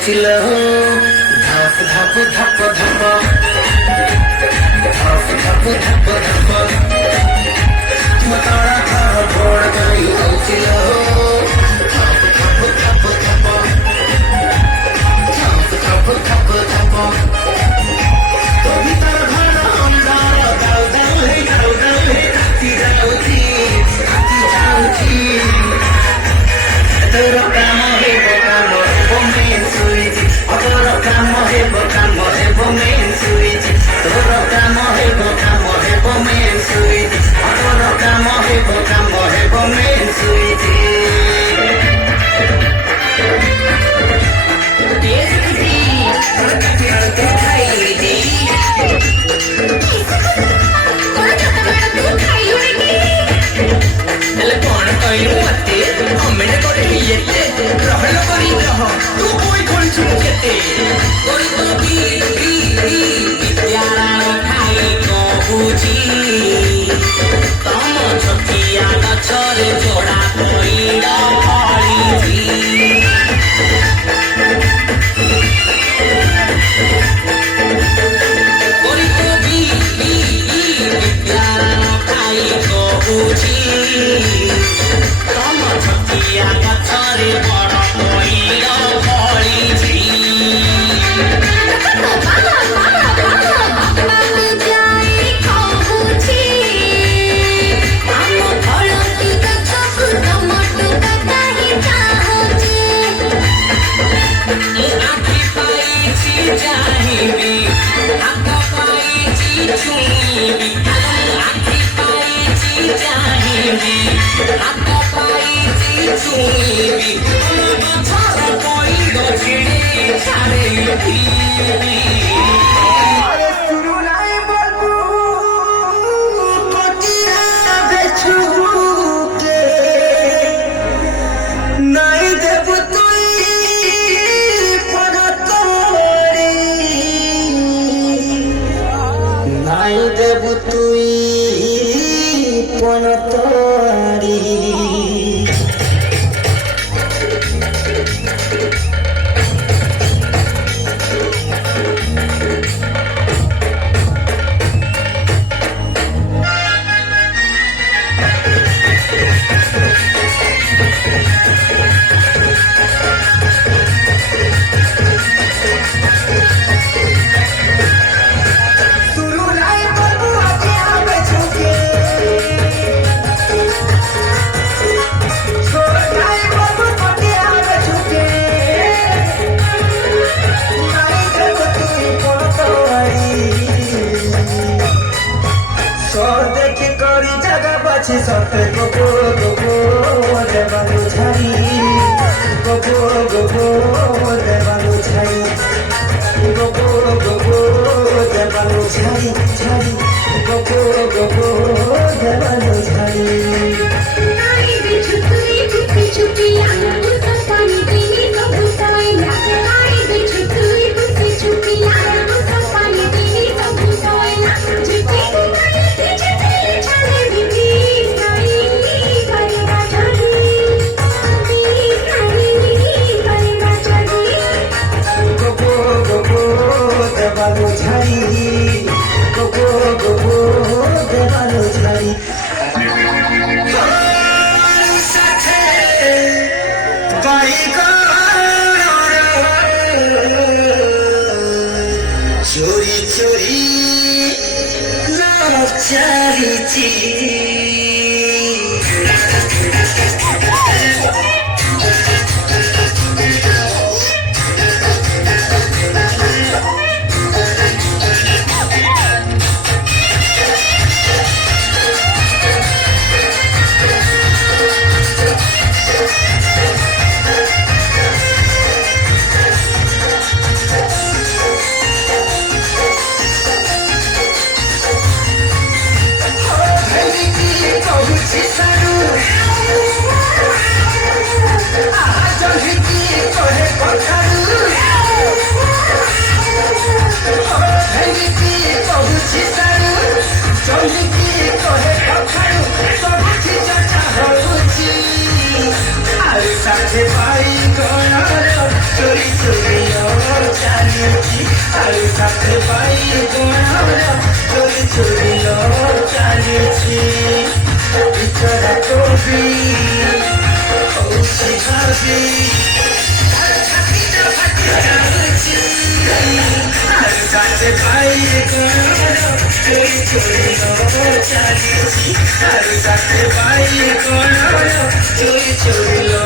होचिल धप धप धप धप धप धप धप मतड़ा था भोड़ गई होचिल धप धप धप धप धप धप धप तो भीतर भरना अंधार दाव दाव है काती जाऊची तोरा काम है वो मैं सुईची तोरा काम है वो मैं सुईची तोरा काम है वो मैं सुईची तोरा काम है वो मैं सुईची देव तुई पण तोरी सते गोगो गोगो देवालु छाई गोगो गोगो देवालु छाई गोगो गोगो देवालु छाई छाई गोगो गोगो देवालु छाई नाई बिछु तुई चुपी आंगू तो पानी पीनी को भुसाई ना नाई बिछु तुई चुपी आंगू तो पानी पीनी को भुसाई ना जिपी चोरी चोरी लाचारी ଚାଲିଛି ଆଉ ସାଥେ ପାଇ ଗଣର ଚୋରି ଚୋରିଲ ଚାଲିଛି ବିଚରା କବି ହଉଛି ଭାବି साथे भाई चोरी चोरी लो चालीसी साथे भाई चोरी चोरी लो